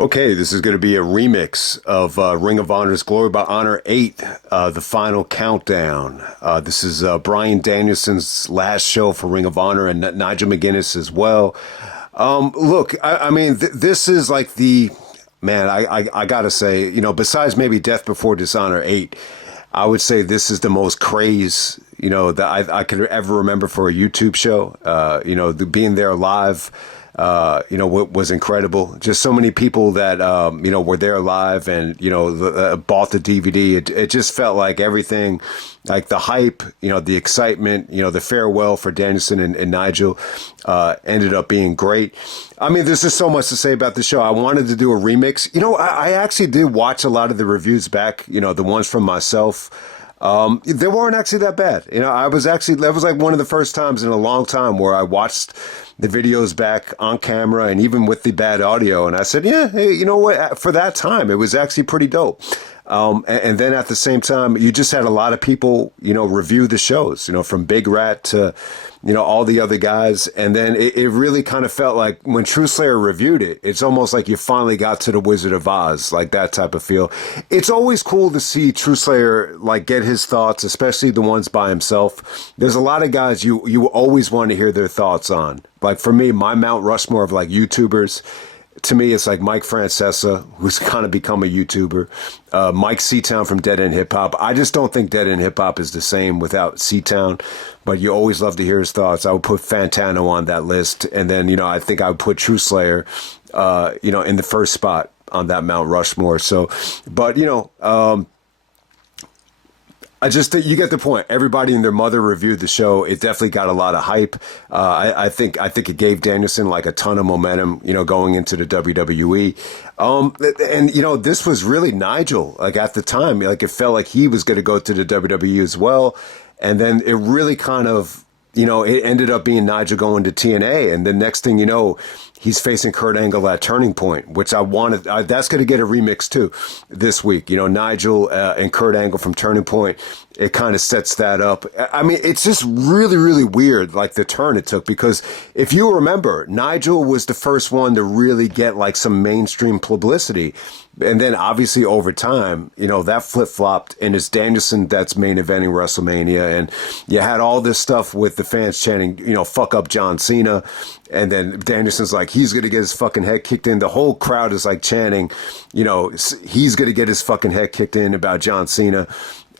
Okay, this is going to be a remix of Ring of Honor's Glory by Honor 8, the final countdown. This is Bryan Danielson's last show for Ring of Honor and Nigel McGuinness as well. Look, I mean, this is like the, man, I got to say, you know, besides maybe Death Before Dishonor 8, I would say this is the most craze, you know, that I could ever remember for a YouTube show. Being there live. What was incredible. Just so many people that, were there live and, bought the DVD. It just felt like everything, like the hype, the excitement, the farewell for Danielson and Nigel, ended up being great. I mean, there's just so much to say about the show. I wanted to do a remix. I actually did watch a lot of the reviews back, the ones from myself. They weren't actually that bad. That was like one of the first times in a long time where I watched the videos back on camera and even with the bad audio. And I said, yeah, hey, you know what? For that time, it was actually pretty dope. And then at the same time, you just had a lot of people, review the shows, from Big Rat to, all the other guys. And then it really kind of felt like when Trueslayer reviewed it, it's almost like you finally got to the Wizard of Oz, like that type of feel. It's always cool to see Trueslayer like get his thoughts, especially the ones by himself. There's a lot of guys you always want to hear their thoughts on. Like for me, my Mount Rushmore of like YouTubers, to me, it's like Mike Francesa, who's kind of become a YouTuber. Mike Seatown from Dead End Hip Hop. I just don't think Dead End Hip Hop is the same without Seatown, but you always love to hear his thoughts. I would put Fantano on that list. And then, I think I would put Trueslayer, in the first spot on that Mount Rushmore. So, but, I just think you get the point. Everybody and their mother reviewed the show. It definitely got a lot of hype. I think it gave Danielson like a ton of momentum, going into the WWE. And this was really Nigel. Like at the time, like it felt like he was going to go to the WWE as well. And then it really kind of, it ended up being Nigel going to TNA. And the next thing you know, he's facing Kurt Angle at Turning Point, which I wanted. That's going to get a remix too this week. Nigel and Kurt Angle from Turning Point. It kind of sets that up. I mean, it's just really, really weird, like the turn it took, because if you remember, Nigel was the first one to really get like some mainstream publicity. And then obviously over time, that flip-flopped, and it's Danielson that's main eventing WrestleMania. And you had all this stuff with the fans chanting, fuck up John Cena. And then Danielson's like, he's going to get his fucking head kicked in. The whole crowd is like chanting, he's going to get his fucking head kicked in about John Cena.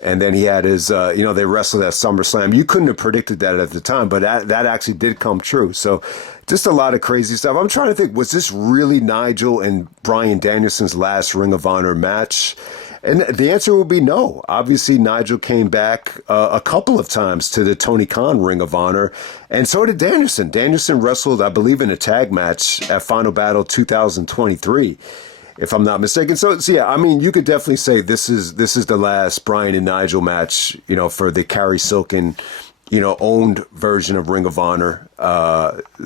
And then he had his, they wrestled at SummerSlam. You couldn't have predicted that at the time, but that actually did come true. So just a lot of crazy stuff. I'm trying to think, was this really Nigel and Bryan Danielson's last Ring of Honor match? And the answer would be no. Obviously, Nigel came back a couple of times to the Tony Khan Ring of Honor, and so did Danielson. Danielson wrestled, I believe, in a tag match at Final Battle 2023. If I'm not mistaken. So yeah, I mean, you could definitely say this is the last Bryan and Nigel match, for the Carrie Silken, owned version of Ring of Honor.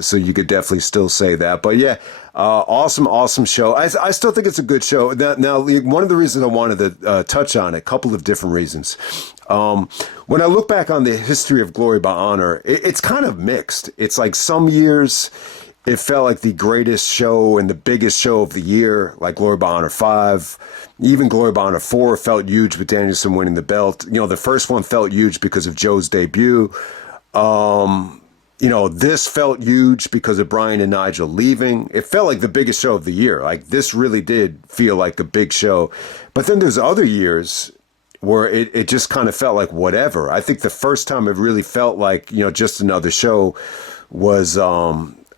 So you could definitely still say that. But yeah, awesome show. I still think it's a good show. Now, one of the reasons I wanted to touch on it, a couple of different reasons. When I look back on the history of Glory by Honor, it's kind of mixed. It's like some years it felt like the greatest show and the biggest show of the year, like Glory by Honor 5. Even Glory by Honor 4 felt huge with Danielson winning the belt. The first one felt huge because of Joe's debut. This felt huge because of Bryan and Nigel leaving. It felt like the biggest show of the year. Like, this really did feel like a big show. But then there's other years where it just kind of felt like whatever. I think the first time it really felt like, just another show was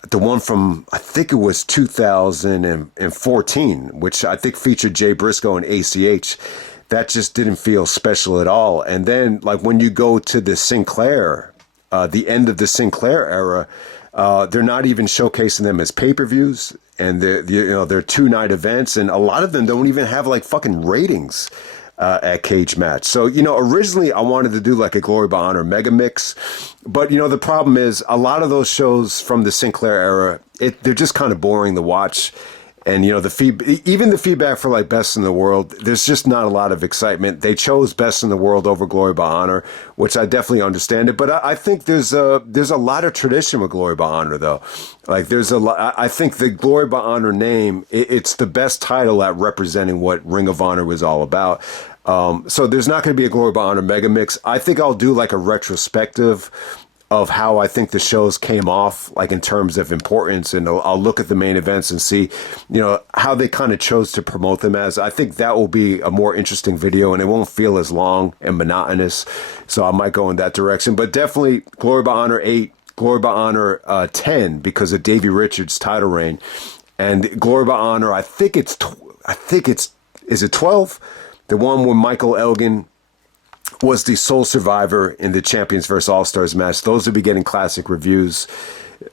the one from, I think it was 2014, which I think featured Jay Briscoe and ACH. That just didn't feel special at all. And then, like, when you go to the Sinclair, the end of the Sinclair era, they're not even showcasing them as pay-per-views, and they're 2-night events, and a lot of them don't even have like fucking ratings at Cage Match. So, originally I wanted to do like a Glory by Honor mega mix, but the problem is a lot of those shows from the Sinclair era, they're just kind of boring to watch. And, you know, even the feedback for like Best in the World, there's just not a lot of excitement. They chose Best in the World over Glory by Honor, which I definitely understand it. But I think there's a lot of tradition with Glory by Honor, though. Like I think the Glory by Honor name, it's the best title at representing what Ring of Honor was all about. So there's not going to be a Glory by Honor mega mix. I think I'll do like a retrospective of how I think the shows came off, like in terms of importance, and I'll look at the main events and see, you know, how they kind of chose to promote them as. I think that will be a more interesting video, and it won't feel as long and monotonous. So I might go in that direction, but definitely Glory by Honor 8, Glory by Honor 10 because of Davey Richards' title reign, and Glory by Honor. I think it's is it 12? The one where Michael Elgin was the sole survivor in the Champions vs. All-Stars match. Those will be getting classic reviews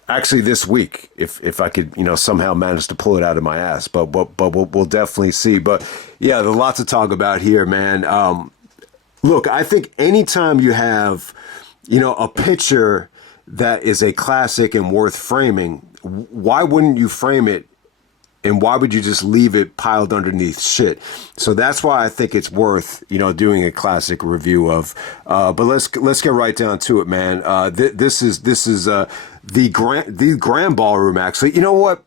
actually this week, if I could, you know, somehow manage to pull it out of my ass. But we'll definitely see. But yeah, there's a lot to talk about here, man. Look, I think anytime you have, you know, a picture that is a classic and worth framing, why wouldn't you frame it? And why would you just leave it piled underneath shit? So that's why I think it's worth, you know, doing a classic review of. But let's get right down to it, man. This is the Grand Ballroom. Actually, you know what?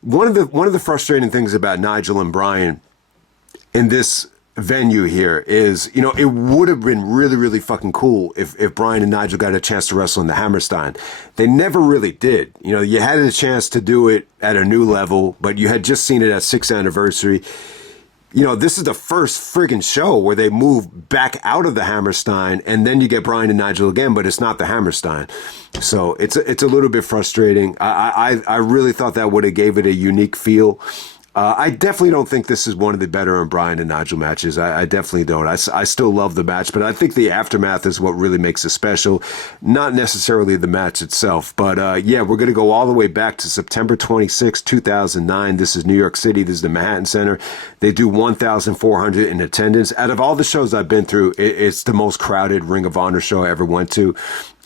One of the frustrating things about Nigel and Bryan in this venue here is, you know, it would have been really, really fucking cool if Bryan and Nigel got a chance to wrestle in the Hammerstein. They never really did. You know, you had a chance to do it at a new level, but you had just seen it at 6th anniversary. You know, this is the first friggin' show where they move back out of the Hammerstein, and then you get Bryan and Nigel again, but it's not the Hammerstein. So it's a little bit frustrating. I really thought that would have gave it a unique feel. I definitely don't think this is one of the better Bryan and Nigel matches. I definitely don't. I still love the match, but I think the aftermath is what really makes it special, not necessarily the match itself. But yeah, we're going to go all the way back to September 26, 2009. This is New York City. This is the Manhattan Center. They do 1,400 in attendance. Out of all the shows I've been through, it's the most crowded Ring of Honor show I ever went to.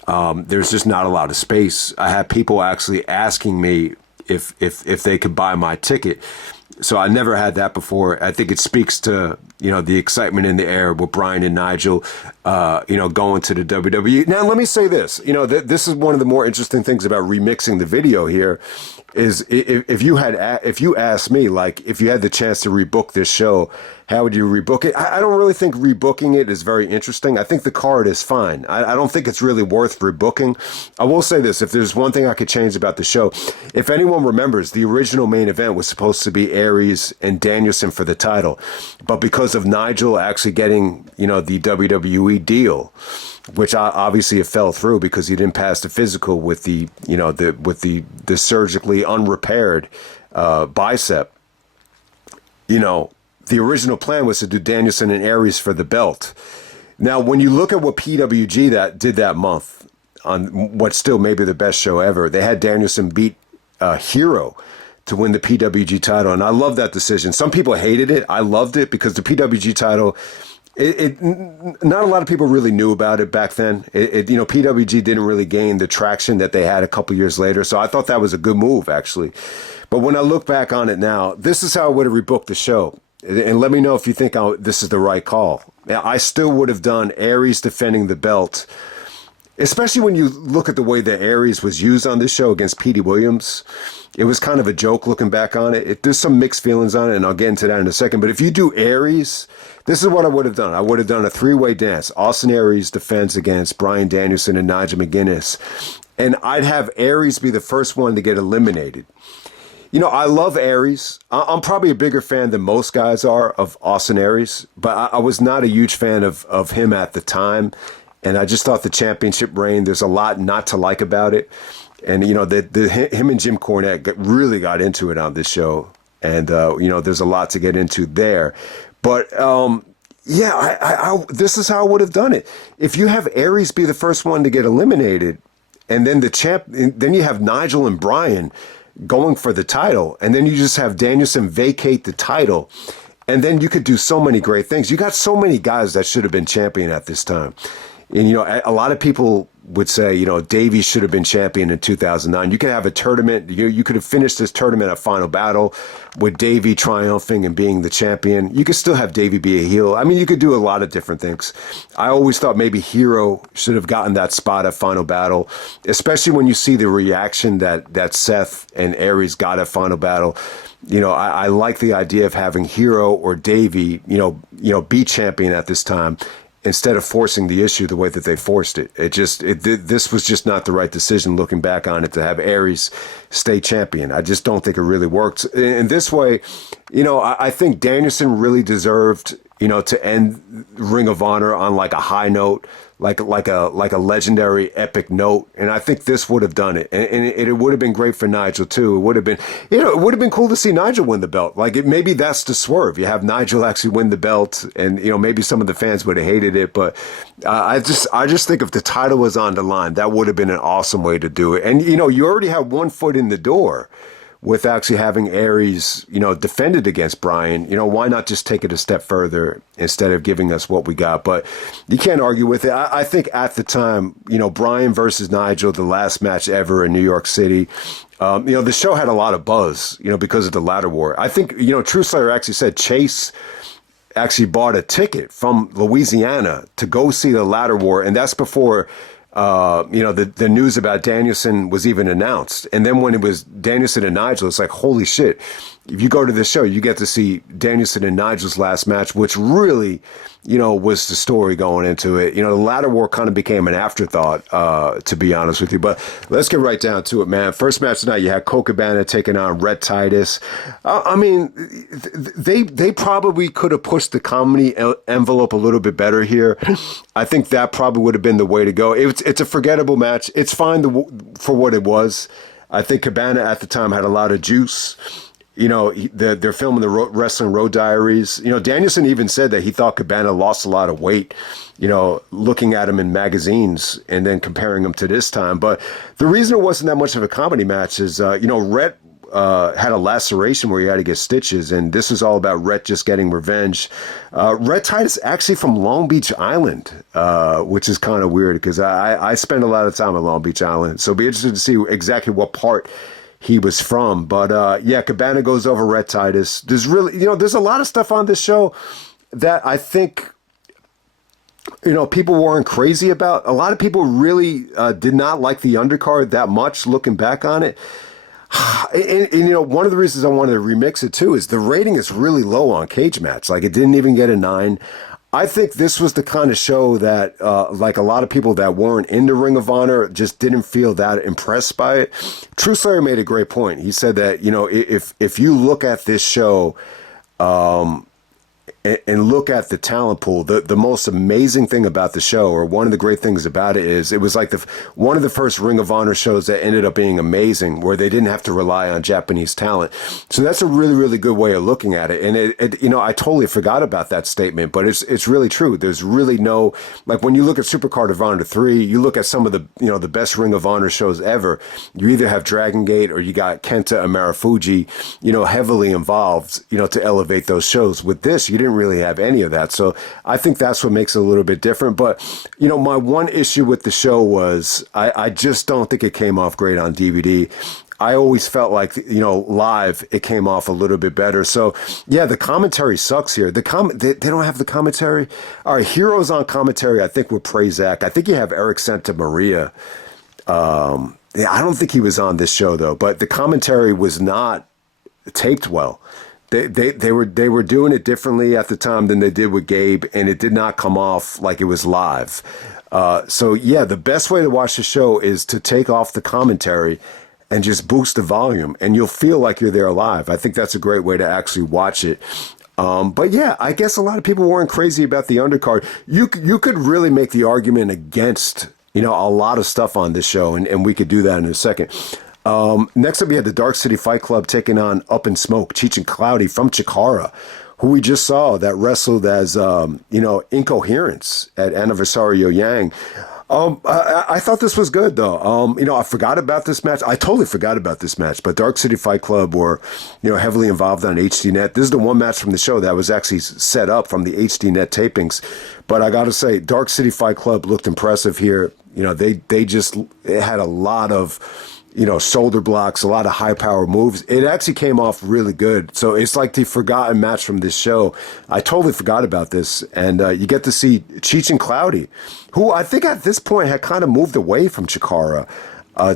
There's just not a lot of space. I had people actually asking me if they could buy my ticket. So I never had that before. I think it speaks to, you know, the excitement in the air with Bryan and Nigel, you know, going to the WWE. Now, let me say this. You know, this is one of the more interesting things about remixing the video here is if you asked me, like, if you had the chance to rebook this show, how would you rebook it? I don't really think rebooking it is very interesting. I think the card is fine. I don't think it's really worth rebooking. I will say this. If there's one thing I could change about the show, if anyone remembers, the original main event was supposed to be Aries and Danielson for the title. But because of Nigel actually getting, you know, the WWE deal, which obviously it fell through because he didn't pass the physical with the, you know, the surgically unrepaired bicep, you know, the original plan was to do Danielson and Aries for the belt. Now, when you look at what PWG did that month on what's still maybe the best show ever, they had Danielson beat Hero to win the PWG title, and I love that decision. Some people hated it. I loved it because the PWG title, not a lot of people really knew about it back then. You know, PWG didn't really gain the traction that they had a couple years later, so I thought that was a good move, actually. But when I look back on it now, this is how I would have rebooked the show. And let me know if you think this is the right call. Now, I still would have done Aries defending the belt, especially when you look at the way that Aries was used on this show against Petey Williams. It was kind of a joke looking back on it. There's some mixed feelings on it, and I'll get into that in a second. But if you do Aries, this is what I would have done. I would have done a three-way dance. Austin Aries defends against Bryan Danielson and Nigel McGuinness. And I'd have Aries be the first one to get eliminated. You know, I love Aries. I'm probably a bigger fan than most guys are of Austin Aries, but I was not a huge fan of him at the time. And I just thought the championship reign, there's a lot not to like about it. And, you know, him and Jim Cornette really got into it on this show. And, you know, there's a lot to get into there. But, yeah, this is how I would have done it. If you have Aries be the first one to get eliminated, and then then you have Nigel and Bryan going for the title, and then you just have Danielson vacate the title, and then you could do so many great things. You got so many guys that should have been champion at this time. And, you know, a lot of people would say, Davey should have been champion in 2009. You could have a tournament. You could have finished this tournament at Final Battle with Davey triumphing and being the champion. You could still have Davey be a heel. I mean, you could do a lot of different things. I always thought maybe Hero should have gotten that spot at Final Battle, especially when you see the reaction that Seth and Aries got at Final Battle. I like the idea of having Hero or Davey, be champion at this time, instead of forcing the issue the way that they forced it. This was just not the right decision looking back on it, to have Aries stay champion. I just don't think it really worked. In this way, I think Danielson really deserved, to end Ring of Honor on like a high note, like a legendary epic note. And I think this would have done it. And it would have been great for Nigel too. It would have been cool to see Nigel win the belt. Maybe that's the swerve. You have Nigel actually win the belt, and maybe some of the fans would have hated it, but I just think if the title was on the line, that would have been an awesome way to do it. And you already have one foot in the door with actually having Aries, defended against Bryan. Why not just take it a step further instead of giving us what we got? But you can't argue with it. I think at the time, Bryan versus Nigel, the last match ever in New York City, the show had a lot of buzz, because of the ladder war. I think, True Slayer actually said Chase actually bought a ticket from Louisiana to go see the ladder war, and that's before the news about Danielson was even announced. And then when it was Danielson and Nigel, it's like, holy shit, if you go to the show, you get to see Danielson and Nigel's last match, which really, was the story going into it. The ladder war kind of became an afterthought, to be honest with you. But let's get right down to it, man. First match tonight, you had Colt Cabana taking on Rhett Titus. They probably could have pushed the comedy envelope a little bit better here. I think that probably would have been the way to go. It's a forgettable match. It's fine for what it was. I think Cabana at the time had a lot of juice. They're filming the Wrestling Road Diaries. Danielson even said that he thought Cabana lost a lot of weight, looking at him in magazines and then comparing him to this time. But the reason it wasn't that much of a comedy match is, Rhett had a laceration where he had to get stitches, and this is all about Rhett just getting revenge. Rhett Titus actually from Long Beach Island, which is kind of weird because I spend a lot of time at Long Beach Island. So it'll be interested to see exactly what part he was from. But Cabana goes over Rhett Titus. There's really, there's a lot of stuff on this show that I think, people weren't crazy about. A lot of people really did not like the undercard that much looking back on it. And one of the reasons I wanted to remix it too is the rating is really low on Cage Match. Like, it didn't even get a 9. I think this was the kind of show that, like a lot of people that weren't into Ring of Honor just didn't feel that impressed by it. True Slayer made a great point. He said that, if you look at this show, and look at the talent pool, the most amazing thing about the show, or one of the great things about it, is it was like one of the first Ring of Honor shows that ended up being amazing, where they didn't have to rely on Japanese talent. So that's a really, really good way of looking at it. And I totally forgot about that statement, but it's really true. There's really no, like, when you look at Supercard of Honor 3, you look at some of the, the best Ring of Honor shows ever, you either have Dragon Gate or you got Kenta and Marufuji, heavily involved, to elevate those shows. With this, you didn't really have any of that. So I think that's what makes it a little bit different. But, my one issue with the show was I just don't think it came off great on DVD. I always felt like, live, it came off a little bit better. So, yeah, the commentary sucks here. They don't have the commentary. All right, Heroes on commentary, I think, with Prazak. I think you have Eric Santa Maria. I don't think he was on this show, though. But the commentary was not taped well. They were doing it differently at the time than they did with Gabe, and it did not come off like it was live. So yeah, the best way to watch the show is to take off the commentary and just boost the volume, and you'll feel like you're there live. I think that's a great way to actually watch it. But yeah, I guess a lot of people weren't crazy about the undercard. You could really make the argument against, a lot of stuff on this show, and we could do that in a second. Next up, we had the Dark City Fight Club taking on Up in Smoke, Cheech and Cloudy from Chikara, who we just saw that wrestled as, Incoherence at Anniversario Yang. I thought this was good, though. I forgot about this match. I totally forgot about this match, but Dark City Fight Club were, heavily involved on HDNet. This is the one match from the show that was actually set up from the HDNet tapings. But I got to say, Dark City Fight Club looked impressive here. They just had a lot of, shoulder blocks, a lot of high power moves. It actually came off really good. So it's like the forgotten match from this show. I totally forgot about this. And you get to see Cheech and Claudio, who I think at this point had kind of moved away from Chikara,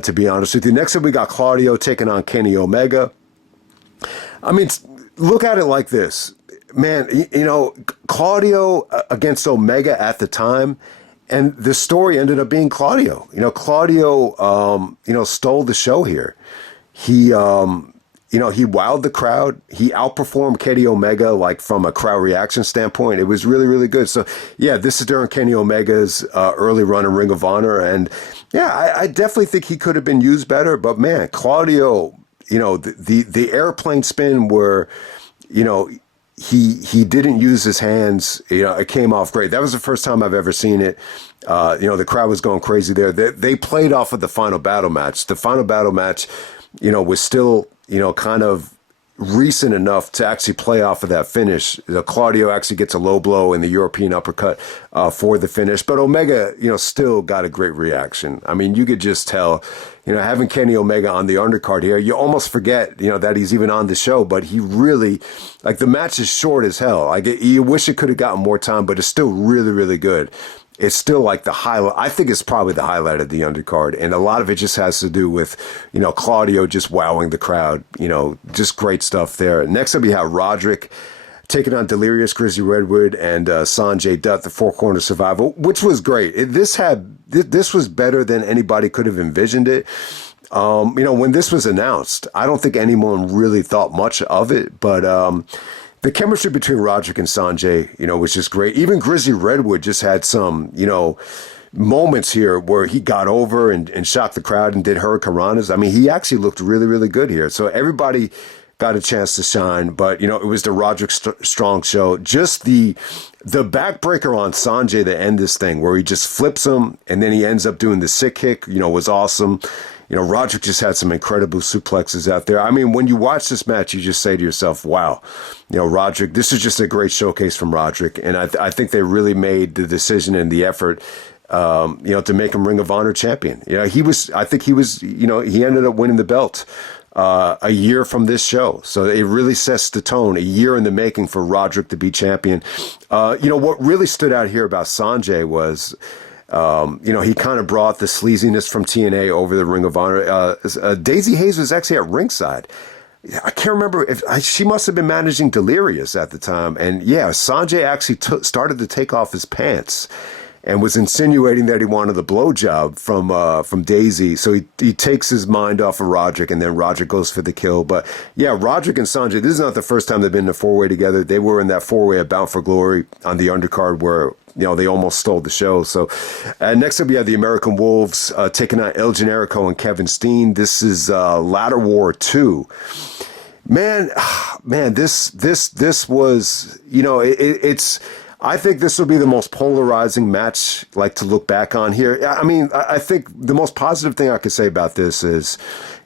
to be honest with you. Next up, we got Claudio taking on Kenny Omega. I mean, look at it like this. Man, Claudio against Omega at the time, and the story ended up being Claudio. Claudio, stole the show here. He wowed the crowd. He outperformed Kenny Omega, like from a crowd reaction standpoint. It was really, really good. So, yeah, this is during Kenny Omega's early run in Ring of Honor. And, yeah, I definitely think he could have been used better. But, man, Claudio, the airplane spin where, he didn't use his hands. It came off great. That was the first time I've ever seen it. The crowd was going crazy there. They played off of the final battle match. The final battle match, was still, kind of recent enough to actually play off of that finish. Claudio actually gets a low blow in the European uppercut for the finish. But Omega, still got a great reaction. I mean, you could just tell, having Kenny Omega on the undercard here, you almost forget, that he's even on the show. But he really, like, the match is short as hell. Like, you wish it could have gotten more time, but it's still really, really good. It's still like the highlight. I think it's probably the highlight of the undercard. And a lot of it just has to do with, Claudio just wowing the crowd, just great stuff there. Next up, you have Roderick taking on Delirious, Grizzly, Redwood, and Sonjay, Dutt, the Four Corner Survival, which was great. This was better than anybody could have envisioned it. When this was announced, I don't think anyone really thought much of it, but the chemistry between Roderick and Sonjay, was just great. Even Grizzly Redwood just had some, moments here where he got over and shocked the crowd and did hurricanranas. I mean, he actually looked really, really good here. So everybody got a chance to shine, but it was the Roderick Strong show. Just the backbreaker on Sonjay to end this thing, where he just flips him and then he ends up doing the sick kick, was awesome. Roderick just had some incredible suplexes out there. I mean, when you watch this match, you just say to yourself, wow, Roderick, this is just a great showcase from Roderick. And I think they really made the decision and the effort, to make him Ring of Honor champion. He ended up winning the belt a year from this show. So it really sets the tone, a year in the making for Roderick to be champion. What really stood out here about Sonjay was, he kind of brought the sleaziness from TNA over the Ring of Honor. Daisy Hayes was actually at ringside. I can't remember if she must have been managing Delirious at the time. And yeah, Sonjay actually started to take off his pants and was insinuating that he wanted the blowjob from Daisy. So he takes his mind off of Roderick, and then Roderick goes for the kill. But yeah, Roderick and Sonjay, this is not the first time they've been in a four-way together. They were in that four-way at Bound for Glory on the undercard where, they almost stole the show. So next up, we have the American Wolves taking on El Generico and Kevin Steen. This is Ladder War 2. Man, this was, it's... I think this will be the most polarizing match, like, to look back on here. I mean, I think the most positive thing I could say about this is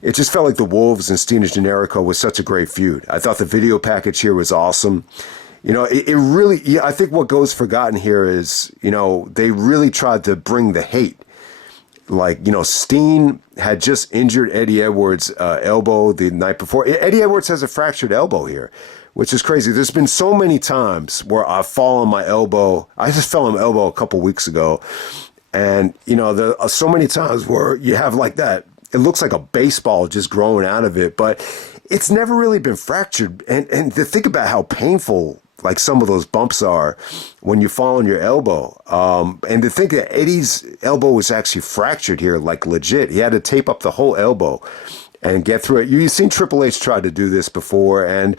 it just felt like the Wolves and Steen and Generico was such a great feud. I thought the video package here was awesome. It really, I think what goes forgotten here is, they really tried to bring the hate. Like, Steen had just injured Eddie Edwards' elbow the night before. Eddie Edwards has a fractured elbow here, which is crazy. There's been so many times where I've fallen on my elbow. I just fell on my elbow a couple weeks ago. And, there are so many times where you have like that. It looks like a baseball just growing out of it, but it's never really been fractured. And to think about how painful, like, some of those bumps are when you fall on your elbow. And to think that Eddie's elbow was actually fractured here, like, legit. He had to tape up the whole elbow and get through it. You've seen Triple H try to do this before, and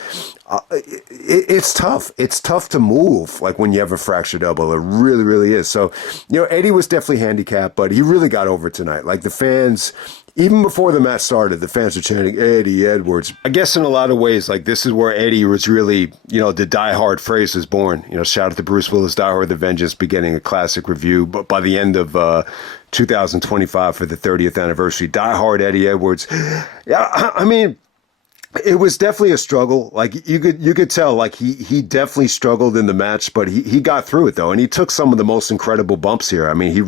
it's tough. It's tough to move, like, when you have a fractured elbow. It really, really is. So, Eddie was definitely handicapped, but he really got over tonight. Like, the fans, even before the match started, the fans were chanting, Eddie Edwards. I guess in a lot of ways, like, this is where Eddie was really, the Die Hard phrase was born. Shout out to Bruce Willis, Die Hard, The Vengeance, beginning a classic review. But by the end of 2025 for the 30th anniversary, Die Hard, Eddie Edwards. Yeah, I mean, it was definitely a struggle. Like, you could tell, like, he definitely struggled in the match, but he got through it, though. And he took some of the most incredible bumps here. I mean, he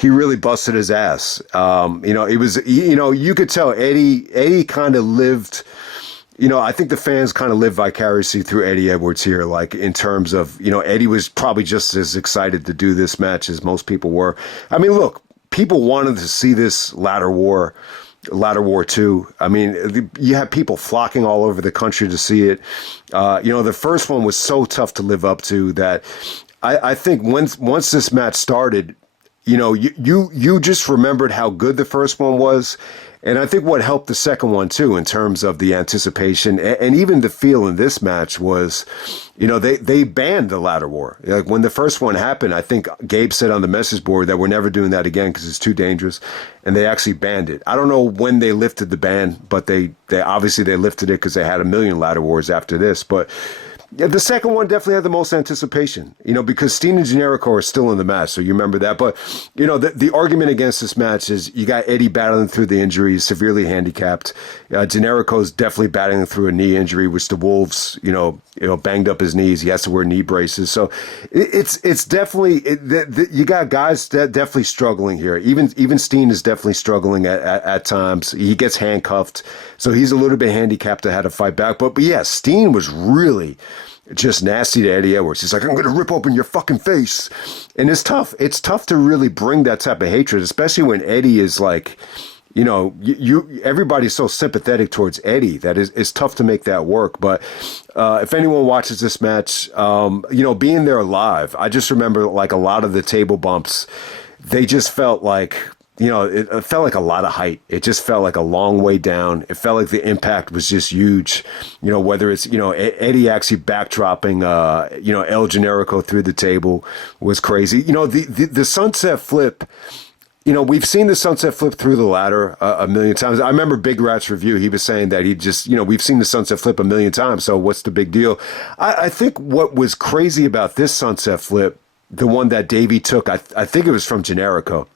he really busted his ass. It was, you could tell Eddie kind of lived, I think the fans kind of live vicariously through Eddie Edwards here, like in terms of, Eddie was probably just as excited to do this match as most people were. I mean, look, people wanted to see this ladder war 2. I mean, you have people flocking all over the country to see it. The first one was so tough to live up to that I think once this match started, you just remembered how good the first one was. And I think what helped the second one, too, in terms of the anticipation and even the feel in this match was, they banned the ladder war. Like when the first one happened, I think Gabe said on the message board that we're never doing that again because it's too dangerous. And they actually banned it. I don't know when they lifted the ban, but they obviously they lifted it because they had a million ladder wars after this. But yeah, the second one definitely had the most anticipation, because Steen and Generico are still in the match, so you remember that. But, the argument against this match is you got Eddie battling through the injuries, severely handicapped. Generico's definitely battling through a knee injury, which the Wolves, banged up his knees. He has to wear knee braces. So it's definitely, you got guys that definitely struggling here. Even Steen is definitely struggling at times. He gets handcuffed, so he's a little bit handicapped to how to fight back. But yeah, Steen was really just nasty to Eddie Edwards. He's like, I'm going to rip open your fucking face. And it's tough. It's tough to really bring that type of hatred, especially when Eddie is like, everybody's so sympathetic towards Eddie that it's tough to make that work. But if anyone watches this match, being there live, I just remember like a lot of the table bumps, they just felt like, it felt like a lot of height. It just felt like a long way down. It felt like the impact was just huge. Whether it's, Eddie actually backdropping, El Generico through the table was crazy. The sunset flip, we've seen the sunset flip through the ladder a million times. I remember Big Rat's review. He was saying that he just, we've seen the sunset flip a million times. So what's the big deal? I think what was crazy about this sunset flip, the one that Davey took, I think it was from Generico.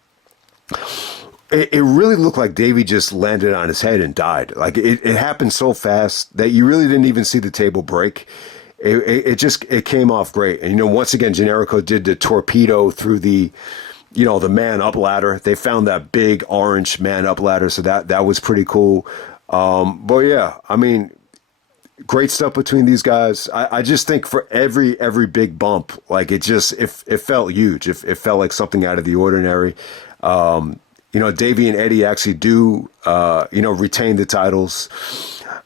It really looked like Davey just landed on his head and died. Like it happened so fast that you really didn't even see the table break. It came off great. And, once again, Generico did the torpedo through the man up ladder. They found that big orange man up ladder. So that was pretty cool. But yeah, I mean, great stuff between these guys. I just think for every big bump, like it felt huge. It felt like something out of the ordinary. Davey and Eddie actually do, retain the titles.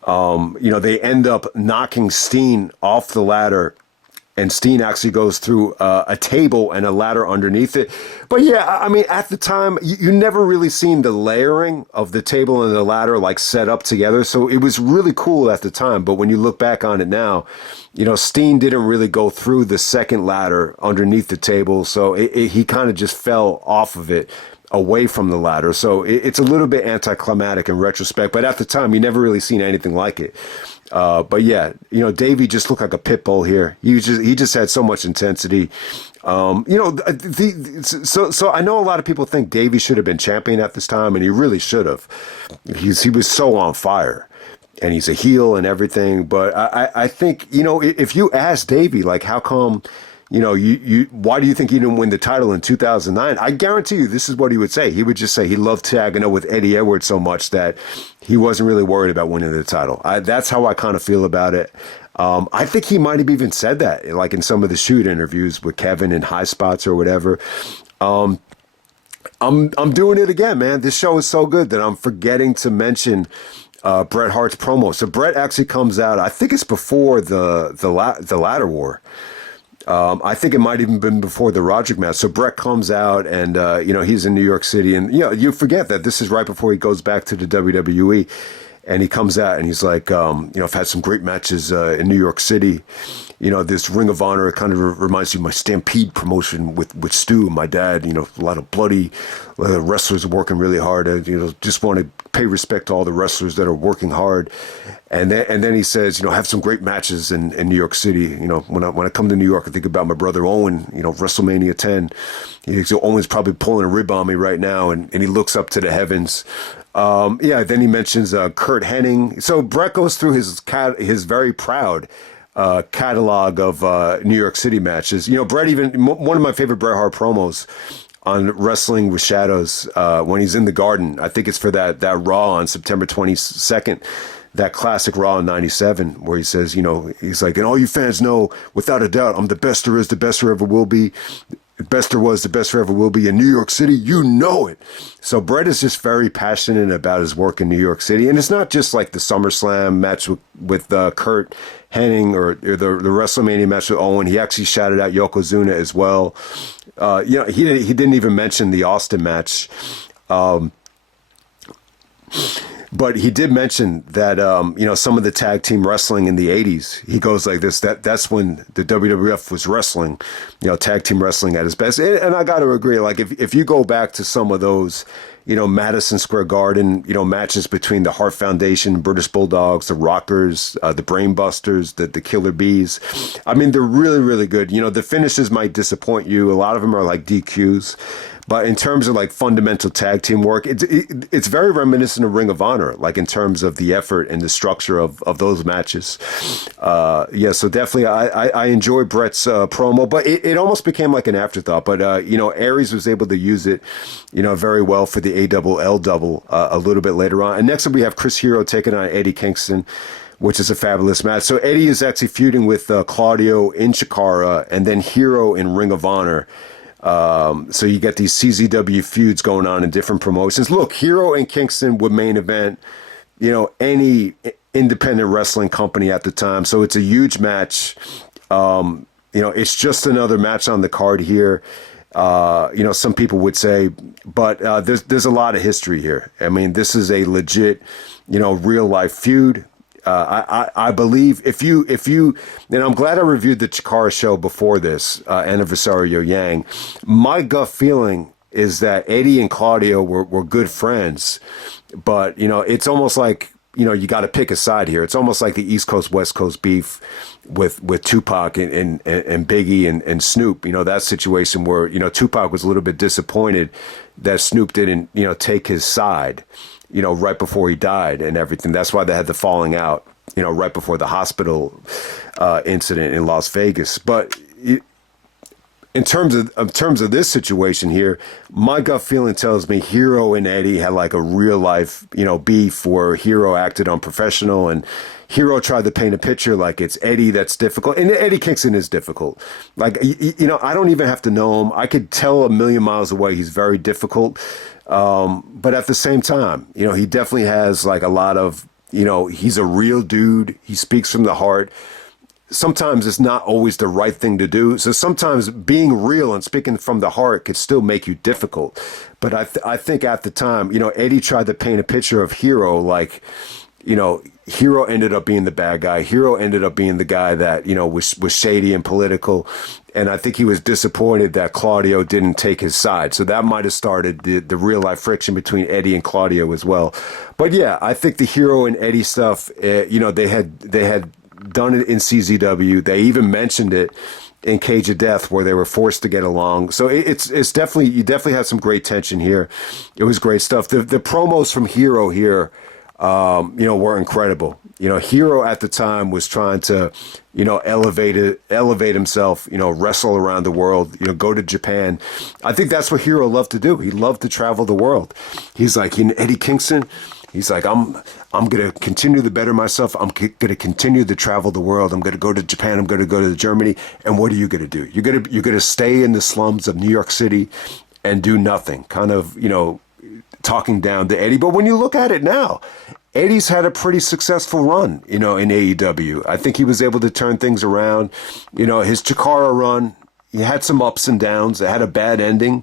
They end up knocking Steen off the ladder, and Steen actually goes through a table and a ladder underneath it. But yeah, I mean, at the time, you never really seen the layering of the table and the ladder like set up together. So it was really cool at the time. But when you look back on it now, Steen didn't really go through the second ladder underneath the table. So he kind of just fell off of it away from the ladder. So it's a little bit anticlimactic in retrospect. But at the time, you never really seen anything like it. But yeah, Davey just looked like a pit bull here. He just had so much intensity. So I know a lot of people think Davey should have been champion at this time, and he really should have. He was so on fire, and he's a heel and everything. But I think, if you ask Davey, like, how come, why do you think he didn't win the title in 2009? I guarantee you this is what he would say. He would just say he loved tagging up with Eddie Edwards so much that he wasn't really worried about winning the title. That's how I kind of feel about it. I think he might have even said that, like in some of the shoot interviews with Kevin in High Spots or whatever. I'm doing it again, man. This show is so good that I'm forgetting to mention Bret Hart's promo. So Bret actually comes out, I think it's before the ladder war. I think it might even been before the Roderick match. So Bret comes out and, he's in New York City. And, you forget that this is right before he goes back to the WWE. And he comes out and he's like, I've had some great matches in New York City. This Ring of Honor, it kind of reminds me of my Stampede promotion with Stu, my dad. A lot of bloody wrestlers are working really hard. Just want to pay respect to all the wrestlers that are working hard. And then he says, have some great matches in New York City. When I come to New York, I think about my brother Owen. WrestleMania 10. Owen's probably pulling a rib on me right now, and he looks up to the heavens. Then he mentions Kurt Hennig. So Bret goes through his very proud catalog of New York City matches. Bret, even one of my favorite Bret Hart promos on Wrestling with Shadows when he's in the Garden. I think it's for that Raw on September 22nd. That classic Raw in '97, where he says, he's like, and all you fans know, without a doubt, I'm the best there is, the best there ever will be. The best there was, the best there ever will be in New York City. You know it. So Bret is just very passionate about his work in New York City. And it's not just like the SummerSlam match with Kurt Hennig or the WrestleMania match with Owen. He actually shouted out Yokozuna as well. He didn't even mention the Austin match. But he did mention that, some of the tag team wrestling in the 80s, he goes like this, that's when the WWF was wrestling, tag team wrestling at its best. And I got to agree, like if you go back to some of those, Madison Square Garden, matches between the Hart Foundation, British Bulldogs, the Rockers, the Brainbusters, the Killer Bees. I mean, they're really, really good. The finishes might disappoint you. A lot of them are like DQs. But in terms of like fundamental tag team work, it's very reminiscent of Ring of Honor, like in terms of the effort and the structure of those matches. So definitely I enjoy Bret's promo, but it almost became like an afterthought. But, Aries was able to use it, very well for the ALL a little bit later on. And next up we have Chris Hero taking on Eddie Kingston, which is a fabulous match. So Eddie is actually feuding with Claudio in Chikara and then Hero in Ring of Honor. So you get these CZW feuds going on in different promotions. Look, Hero and Kingston would main event, any independent wrestling company at the time. So it's a huge match. It's just another match on the card here. Some people would say, but there's a lot of history here. I mean, this is a legit, real life feud. I believe if you, and I'm glad I reviewed the Chikara show before this, Anniversario Yang. My gut feeling is that Eddie and Claudio were good friends, but, it's almost like, you got to pick a side here. It's almost like the East Coast, West Coast beef with Tupac and Biggie and Snoop, that situation where, Tupac was a little bit disappointed that Snoop didn't, take his side, right before he died and everything. That's why they had the falling out, right before the hospital incident in Las Vegas. But in terms of this situation here, my gut feeling tells me Hero and Eddie had like a real life, beef where Hero acted unprofessional and Hero tried to paint a picture like it's Eddie that's difficult. And Eddie Kingston is difficult. Like, I don't even have to know him. I could tell a million miles away he's very difficult. But at the same time, he definitely has like a lot of, he's a real dude. He speaks from the heart. Sometimes it's not always the right thing to do. So sometimes being real and speaking from the heart could still make you difficult. But I think at the time, Eddie tried to paint a picture of Hero like, Hero ended up being the bad guy. Hero ended up being the guy that, was shady and political. And I think he was disappointed that Claudio didn't take his side. So that might have started the real life friction between Eddie and Claudio as well. But yeah, I think the Hero and Eddie stuff, they had done it in CZW. They even mentioned it in Cage of Death where they were forced to get along. So it's definitely, you definitely had some great tension here. It was great stuff. The promos from Hero here, were incredible. Hero at the time was trying to, elevate himself, wrestle around the world, go to Japan. I think that's what Hero loved to do. He loved to travel the world. He's like, Eddie Kingston, he's like, I'm going to continue to better myself. I'm going to continue to travel the world. I'm going to go to Japan. I'm going to go to Germany. And what are you going to do? You're going to stay in the slums of New York City and do nothing, kind of, talking down to Eddie. But when you look at it now, Eddie's had a pretty successful run, in AEW. I think he was able to turn things around. His Chikara run, he had some ups and downs. It had a bad ending,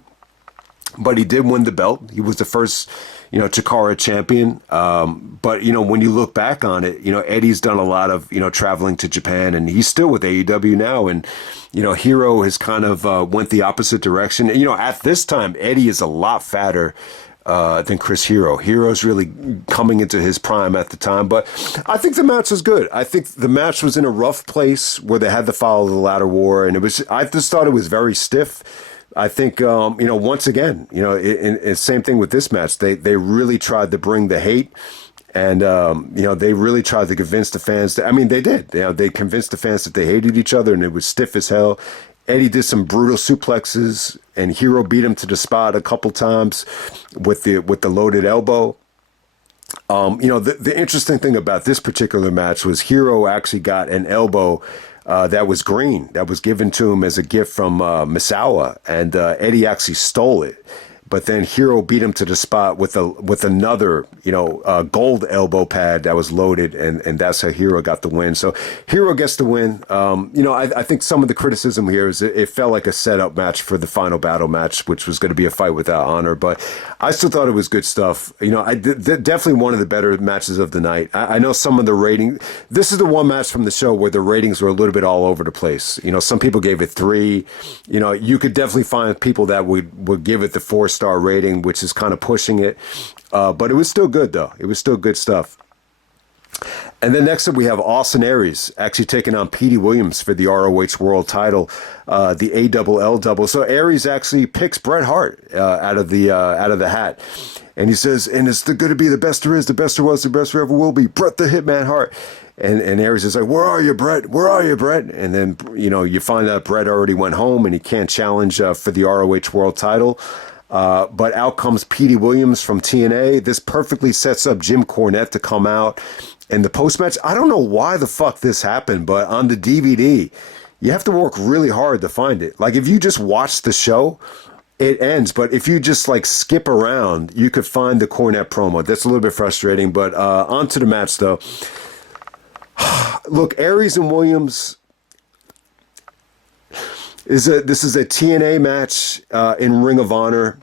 but he did win the belt. He was the first, Chikara champion. But, when you look back on it, Eddie's done a lot of, traveling to Japan, and he's still with AEW now. And, Hero has kind of went the opposite direction. At this time, Eddie is a lot fatter than Chris Hero. Hero's really coming into his prime at the time, but I think the match was good. I think the match was in a rough place where they had to follow the ladder war, and I just thought it was very stiff. I think, once again, same thing with this match. They really tried to bring the hate, and, they really tried to convince the fans they did. They convinced the fans that they hated each other, and it was stiff as hell. Eddie did some brutal suplexes, and Hero beat him to the spot a couple times with the loaded elbow. The interesting thing about this particular match was Hero actually got an elbow that was green, that was given to him as a gift from Misawa, and Eddie actually stole it. But then Hero beat him to the spot with another, gold elbow pad that was loaded, and that's how Hero got the win. So Hero gets the win. I think some of the criticism here is it felt like a setup match for the final battle match, which was going to be a fight without honor. But I still thought it was good stuff. Definitely one of the better matches of the night. I know some of the rating. This is the one match from the show where the ratings were a little bit all over the place. Some people gave it 3. You could definitely find people that would give it the 4-star rating, which is kind of pushing it. But it was still good, though. It was still good stuff. And then next up, we have Austin Aries actually taking on Petey Williams for the ROH World Title, the ALL. So Aries actually picks Bret Hart out of the hat, and he says, "And it's going to be the best there is, the best there was, the best there ever will be. Bret the Hitman Hart." And Aries is like, "Where are you, Bret? Where are you, Bret?" And then you find out Bret already went home and he can't challenge for the ROH World Title. But out comes Petey Williams from TNA. This perfectly sets up Jim Cornette to come out in the post-match. I don't know why the fuck this happened, but on the DVD, you have to work really hard to find it. Like, if you just watch the show, it ends. But if you just, skip around, you could find the Cornette promo. That's a little bit frustrating. But on to the match, though. Look, Aries and Williams... This is a TNA match in Ring of Honor.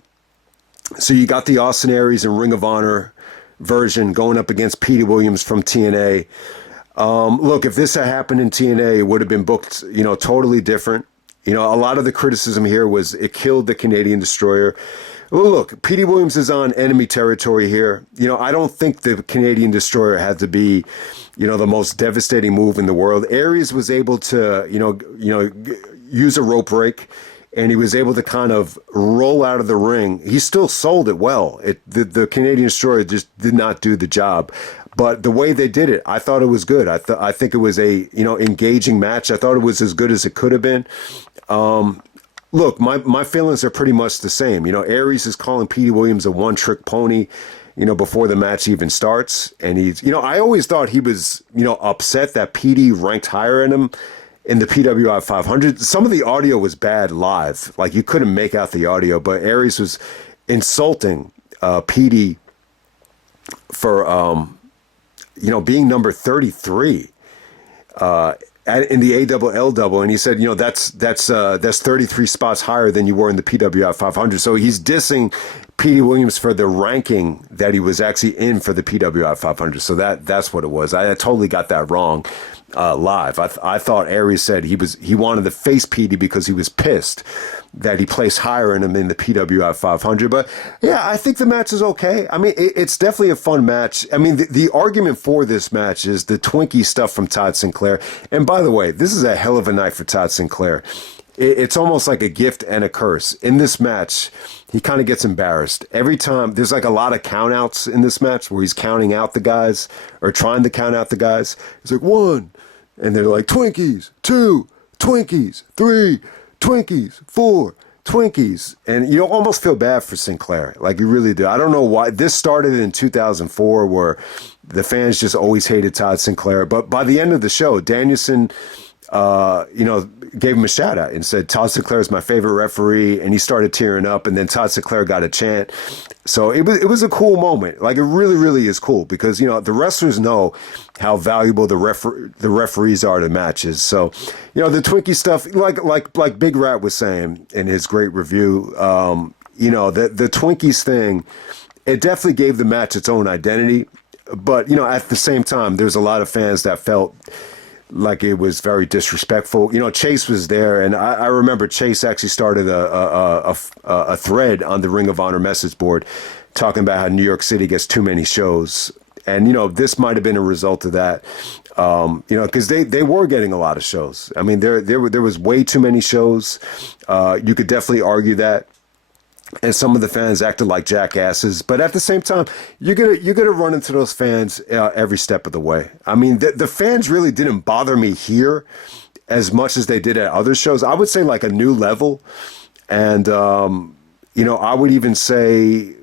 So you got the Austin Aries and Ring of Honor version going up against Petey Williams from TNA. Look, if this had happened in TNA, it would have been booked, totally different. A lot of the criticism here was it killed the Canadian Destroyer. Well, look, Petey Williams is on enemy territory here. I don't think the Canadian Destroyer had to be, the most devastating move in the world. Aries was able to, use a rope break, and he was able to kind of roll out of the ring. He still sold it well. The Canadian Destroyer just did not do the job. But the way they did it, I thought it was good. I think it was a engaging match. I thought it was as good as it could have been. Look, my feelings are pretty much the same. Aries is calling Petey Williams a one-trick pony, before the match even starts. And he's, I always thought he was, upset that Petey ranked higher than him in the PWI 500. Some of the audio was bad live. Like, you couldn't make out the audio, but Aries was insulting Petey for, being number 33 in the ALL, and he said, that's 33 spots higher than you were in the PWI 500. So he's dissing Petey Williams for the ranking that he was actually in for the PWI 500. So that's what it was. I totally got that wrong live. I thought Aries said he wanted to face Petey because he was pissed that he placed higher in him in the PWI 500. But yeah, I think the match is okay. I mean, it's definitely a fun match. I mean, the argument for this match is the Twinkie stuff from Todd Sinclair. And by the way, this is a hell of a night for Todd Sinclair. It's almost like a gift and a curse. In this match, he kind of gets embarrassed. Every time, there's a lot of count-outs in this match where he's counting out the guys, or trying to count out the guys. He's like, 1, and they're like, Twinkies, 2, Twinkies, 3, Twinkies, 4, Twinkies. And you almost feel bad for Sinclair. Like, you really do. I don't know why. This started in 2004 where the fans just always hated Todd Sinclair. But by the end of the show, Danielson, gave him a shout out and said, Todd Sinclair is my favorite referee. And he started tearing up, and then Todd Sinclair got a chant. So it was a cool moment. Like, it really, really is cool because, the wrestlers know how valuable the referees are to matches. So, the Twinkie stuff, like Big Rat was saying in his great review, the Twinkies thing, it definitely gave the match its own identity. But, at the same time, there's a lot of fans that felt like it was very disrespectful. Chase was there, and I remember Chase actually started a thread on the Ring of Honor message board talking about how New York City gets too many shows. And, this might have been a result of that, because they were getting a lot of shows. I mean, there was way too many shows. You could definitely argue that. And some of the fans acted like jackasses, but at the same time, you're gonna run into those fans every step of the way. I mean, the fans really didn't bother me here as much as they did at other shows. I would say like a new level. And, I would even say,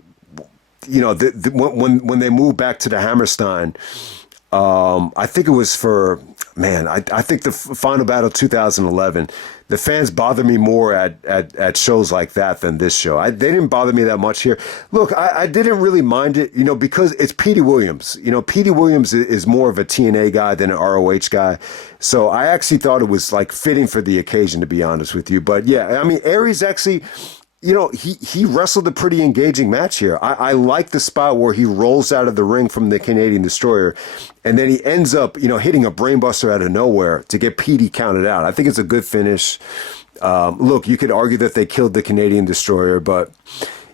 when they moved back to the Hammerstein, I think it was for, I think the Final Battle 2011, the fans bother me more at shows like that than this show. They didn't bother me that much here. Look, I didn't really mind it, because it's Petey Williams. Petey Williams is more of a TNA guy than an ROH guy. So I actually thought it was like fitting for the occasion, to be honest with you. But yeah, Aries actually, he wrestled a pretty engaging match here. I like the spot where he rolls out of the ring from the Canadian Destroyer, and then he ends up, hitting a brainbuster out of nowhere to get Petey counted out. I think it's a good finish. Look, you could argue that they killed the Canadian Destroyer, but,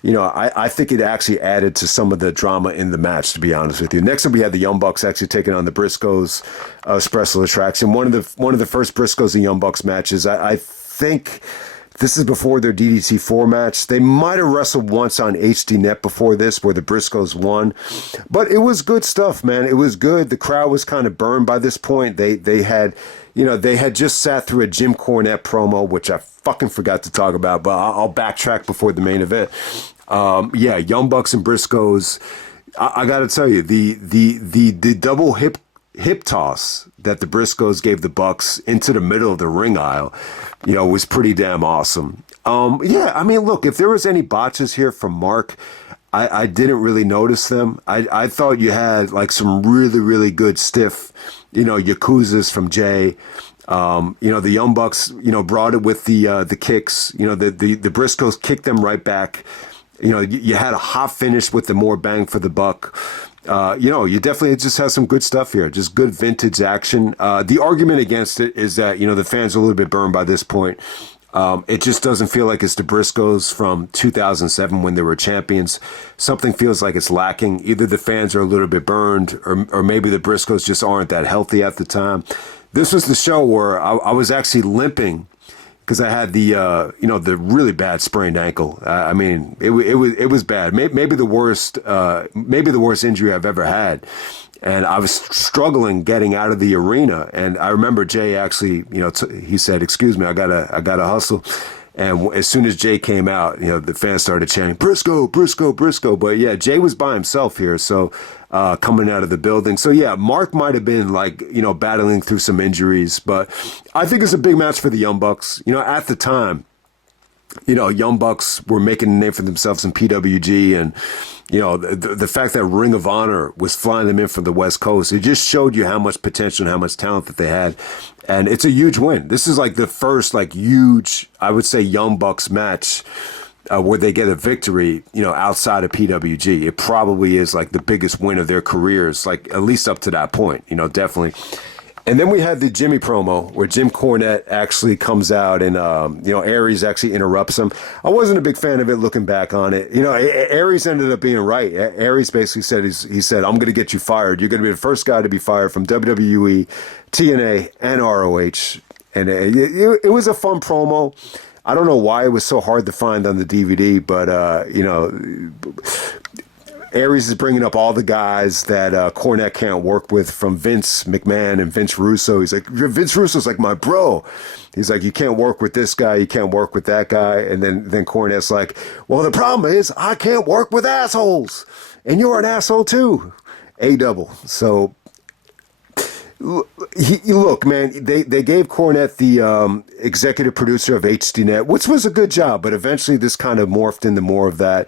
I think it actually added to some of the drama in the match, to be honest with you. Next up, we had the Young Bucks actually taking on the Briscoes, Special Attraction. One of the first Briscoes and Young Bucks matches. I think this is before their DDT4 match. They might have wrestled once on HDNet before this, where the Briscoes won. But it was good stuff, man. It was good. The crowd was kind of burned by this point. They had just sat through a Jim Cornette promo, which I fucking forgot to talk about, but I'll backtrack before the main event. Young Bucks and Briscoes. I got to tell you, the double hip toss that the Briscoes gave the Bucks into the middle of the ring aisle, was pretty damn awesome. Look, if there was any botches here from Mark, I didn't really notice them. I thought you had like some really, really good stiff, Yakuzas from Jay. The Young Bucks, brought it with the kicks. The Briscoes kicked them right back. You had a hot finish with the more bang for the buck. You definitely just have some good stuff here, just good vintage action. The argument against it is that, the fans are a little bit burned by this point. It just doesn't feel like it's the Briscoes from 2007 when they were champions. Something feels like it's lacking. Either the fans are a little bit burned or maybe the Briscoes just aren't that healthy at the time. This was the show where I was actually limping because I had the really bad sprained ankle. It was bad. Maybe the worst injury I've ever had. And I was struggling getting out of the arena. And I remember Jay actually, he said, "Excuse me, I gotta hustle." And as soon as Jay came out, the fans started chanting, "Briscoe, Briscoe, Briscoe." But yeah, Jay was by himself here. So coming out of the building. So yeah, Mark might have been battling through some injuries, but I think it's a big match for the Young Bucks. At the time, Young Bucks were making a name for themselves in PWG, and the fact that Ring of Honor was flying them in from the West Coast, it just showed you how much potential and how much talent that they had. And it's a huge win. This is like the first huge, I would say, Young Bucks match where they get a victory, outside of PWG. It probably is like the biggest win of their careers, at least up to that point, definitely. And then we had the Jimmy promo where Jim Cornette actually comes out and, Aries actually interrupts him. I wasn't a big fan of it looking back on it. Aries ended up being right. Aries basically said, he said, "I'm going to get you fired. You're going to be the first guy to be fired from WWE, TNA, and ROH." And it was a fun promo. I don't know why it was so hard to find on the DVD, but, Aries is bringing up all the guys that Cornette can't work with, from Vince McMahon and Vince Russo. He's like, Vince Russo's like my bro. He's like, you can't work with this guy, you can't work with that guy. And then Cornette's like, well, the problem is I can't work with assholes. And you're an asshole too. A-double. So, look, man, they gave Cornette the executive producer of HDNet, which was a good job, but eventually this kind of morphed into more of that.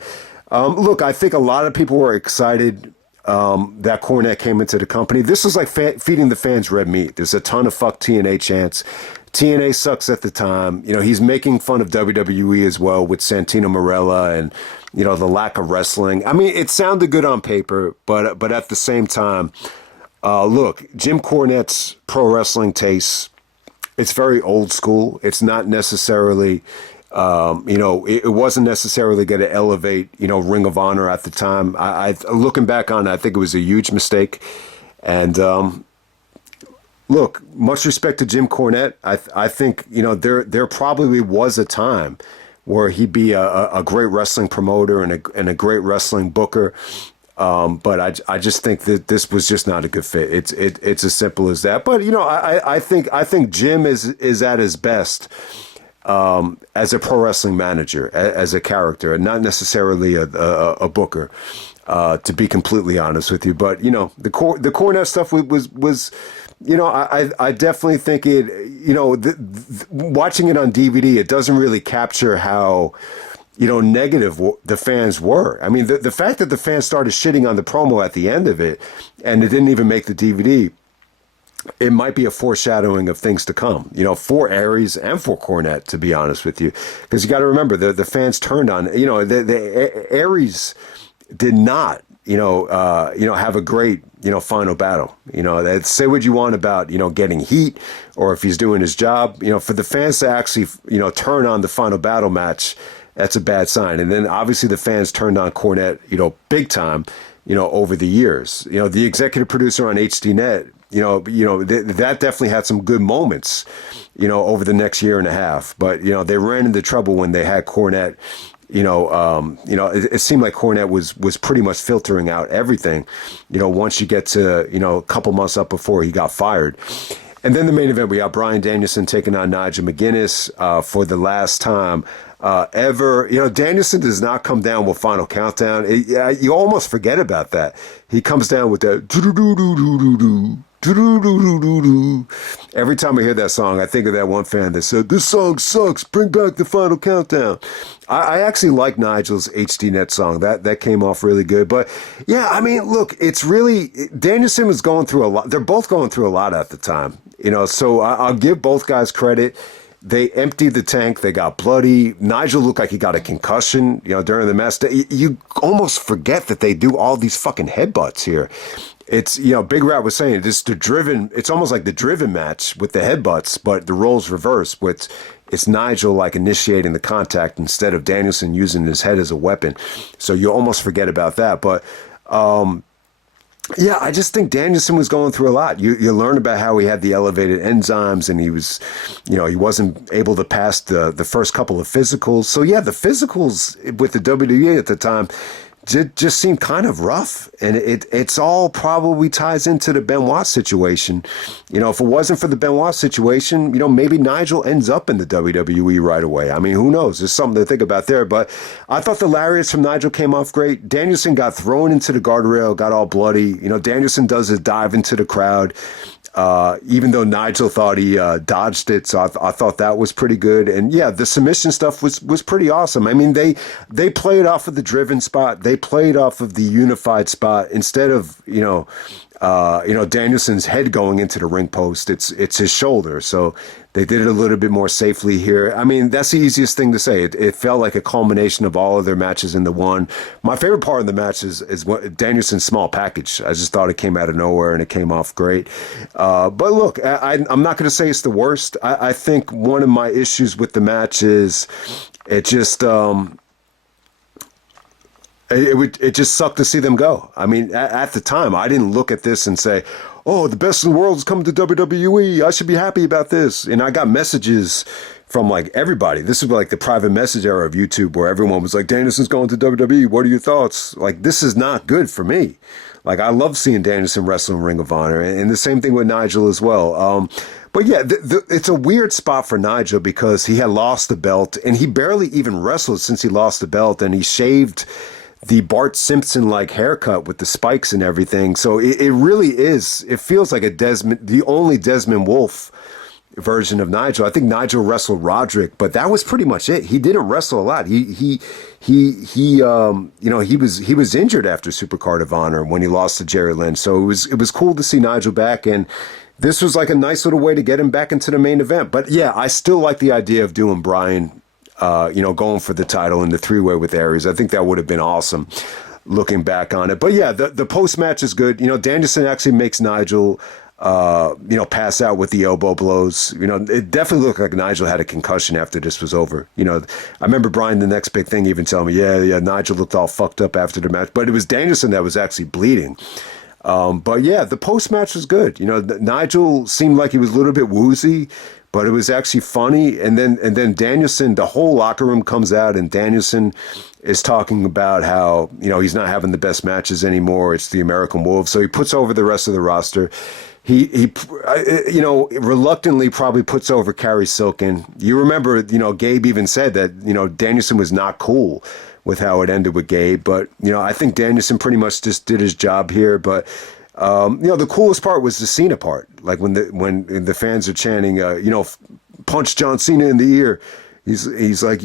Look, I think a lot of people were excited that Cornette came into the company. This was like feeding the fans red meat. There's a ton of fuck TNA chants. TNA sucks at the time. He's making fun of WWE as well with Santino Marella and, the lack of wrestling. It sounded good on paper, but at the same time, look, Jim Cornette's pro wrestling taste, it's very old school. It's not necessarily... it wasn't necessarily going to elevate, Ring of Honor at the time. I looking back on it, I think it was a huge mistake. And look, much respect to Jim Cornette. I think there probably was a time where he'd be a great wrestling promoter and a great wrestling booker. But I just think that this was just not a good fit. It's as simple as that. But I think Jim is at his best as a pro wrestling manager, as a character, and not necessarily a booker. To be completely honest with you, but the Cornette stuff was I definitely think it. Watching it on DVD, it doesn't really capture how negative the fans were. I mean, the fact that the fans started shitting on the promo at the end of it, and it didn't even make the DVD. It might be a foreshadowing of things to come, for Aries and for Cornette, to be honest with you, because you got to remember the fans turned on, the Aries did not, have a great, final battle. Say what you want about, getting heat or if he's doing his job, for the fans to actually, turn on the final battle match, that's a bad sign. And then obviously the fans turned on Cornette, big time, over the years. The executive producer on HDNet, that definitely had some good moments, over the next year and a half. But, they ran into trouble when they had Cornette. It seemed like Cornette was pretty much filtering out everything, once you get to, a couple months up before he got fired. And then the main event, we got Bryan Danielson taking on Nigel McGuinness for the last time ever. Danielson does not come down with Final Countdown. You almost forget about that. He comes down with that do-do-do-do-do-do-do. Every time I hear that song, I think of that one fan that said, "This song sucks, bring back the Final Countdown." I actually like Nigel's HDNet song. That came off really good. But yeah, I mean, look, it's really, Danielson was going through a lot. They're both going through a lot at the time, so I'll give both guys credit. They emptied the tank. They got bloody. Nigel looked like he got a concussion, during the match. You almost forget that they do all these fucking headbutts here. It's, Big Rat was saying it's almost like the driven match with the headbutts, but the roles reverse. With it's Nigel like initiating the contact instead of Danielson using his head as a weapon. So you almost forget about that. But, yeah, I just think Danielson was going through a lot. You learn about how he had the elevated enzymes and he was, he wasn't able to pass the first couple of physicals. So yeah, the physicals with the WWE at the time just seemed kind of rough, and it's all probably ties into the Benoit situation. If it wasn't for the Benoit situation, maybe Nigel ends up in the WWE right away. I mean, who knows? There's something to think about there. But I thought the lariats from Nigel came off great. Danielson got thrown into the guardrail, got all bloody. Danielson does a dive into the crowd. Even though Nigel thought he dodged it, so I thought that was pretty good. And yeah, the submission stuff was pretty awesome. I mean, they played off of the driven spot. They played off of the unified spot instead of Danielson's head going into the ring post. It's his shoulder. So they did it a little bit more safely here. I mean, that's the easiest thing to say. It felt like a culmination of all of their matches into one. My favorite part of the match is what Danielson's small package. I just thought it came out of nowhere and it came off great. But look, I'm not going to say it's the worst. I think one of my issues with the match is it just it just sucked to see them go. I mean, at the time, I didn't look at this and say, "Oh, the best in the world is coming to WWE. I should be happy about this." And I got messages from like everybody. This is like the private message era of YouTube where everyone was like, "Danielson's going to WWE. What are your thoughts?" Like, this is not good for me. Like, I love seeing Danielson wrestle in Ring of Honor, and the same thing with Nigel as well. But yeah, it's a weird spot for Nigel because he had lost the belt, and he barely even wrestled since he lost the belt, and he shaved the Bart Simpson-like haircut with the spikes and everything. So it really is, it feels like the only Desmond Wolfe version of Nigel. I think Nigel wrestled Roderick, but that was pretty much it. He didn't wrestle a lot. He was injured after Supercard of Honor when he lost to Jerry Lynn. So it was cool to see Nigel back, and this was like a nice little way to get him back into the main event. But yeah, I still like the idea of doing Bryan going for the title in the three-way with Aries. I think that would have been awesome looking back on it. But yeah, the post-match is good. Danielson actually makes Nigel, pass out with the elbow blows. It definitely looked like Nigel had a concussion after this was over. I remember Bryan, the next big thing, even telling me, yeah, Nigel looked all fucked up after the match. But it was Danielson that was actually bleeding. But yeah, the post-match was good. Nigel seemed like he was a little bit woozy, but it was actually funny. And then Danielson, the whole locker room comes out, and Danielson is talking about how, he's not having the best matches anymore. It's the American Wolves. So he puts over the rest of the roster. He reluctantly probably puts over Carrie Silken. You remember, Gabe even said that, Danielson was not cool with how it ended with Gabe. But, I think Danielson pretty much just did his job here. But, the coolest part was the Cena part. Like when the fans are chanting, punch John Cena in the ear. He's like,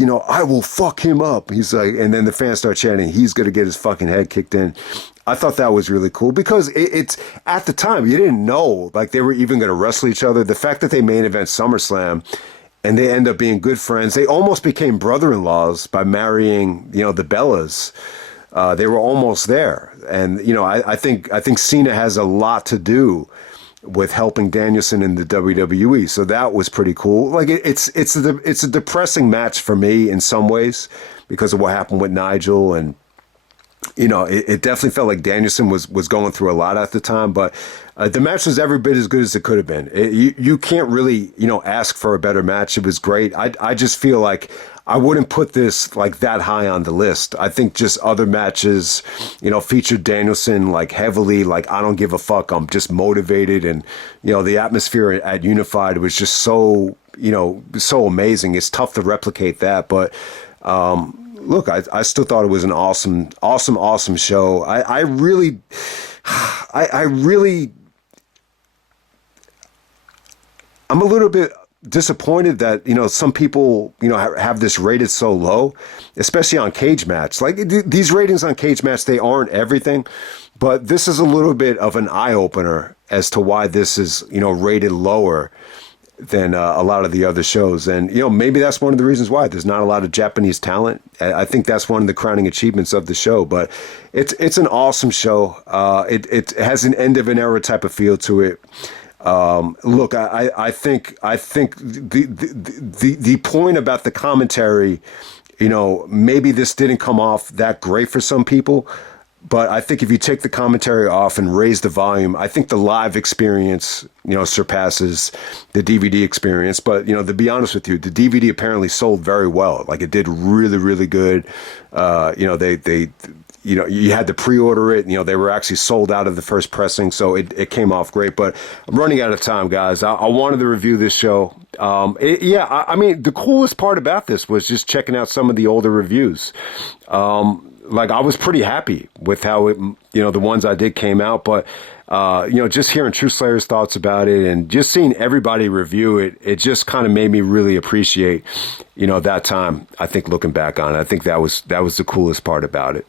I will fuck him up. He's like, and then the fans start chanting, he's going to get his fucking head kicked in. I thought that was really cool because it's at the time you didn't know like they were even going to wrestle each other. The fact that they main event SummerSlam and they end up being good friends. They almost became brother-in-laws by marrying, the Bellas. They were almost there. And, I think Cena has a lot to do with helping Danielson in the WWE. So that was pretty cool. Like it's a depressing match for me in some ways because of what happened with Nigel. And, it definitely felt like Danielson was going through a lot at the time, but the match was every bit as good as it could have been. You can't really, ask for a better match. It was great. I just feel like I wouldn't put this like that high on the list. I think just other matches, featured Danielson like heavily, like I don't give a fuck. I'm just motivated. And, the atmosphere at Unified was just so, so amazing. It's tough to replicate that. But, look, I still thought it was an awesome show. I'm a little bit disappointed that, some people, have this rated so low, especially on Cage Match. Like these ratings on Cage Match, they aren't everything, but this is a little bit of an eye opener as to why this is, rated lower than a lot of the other shows. And, maybe that's one of the reasons why there's not a lot of Japanese talent. I think that's one of the crowning achievements of the show, but it's an awesome show. It has an end of an era type of feel to it. Look, I think the point about the commentary, maybe this didn't come off that great for some people, but I think if you take the commentary off and raise the volume, I think the live experience, surpasses the DVD experience. But, to be honest with you, the DVD apparently sold very well. Like it did really, really good. You had to pre-order it. They were actually sold out of the first pressing, so it came off great. But I'm running out of time, guys. I wanted to review this show. The coolest part about this was just checking out some of the older reviews. I was pretty happy with how it, the ones I did came out, but, just hearing True Slayer's thoughts about it and just seeing everybody review it, it just kind of made me really appreciate, that time, I think, looking back on it. I think that was the coolest part about it.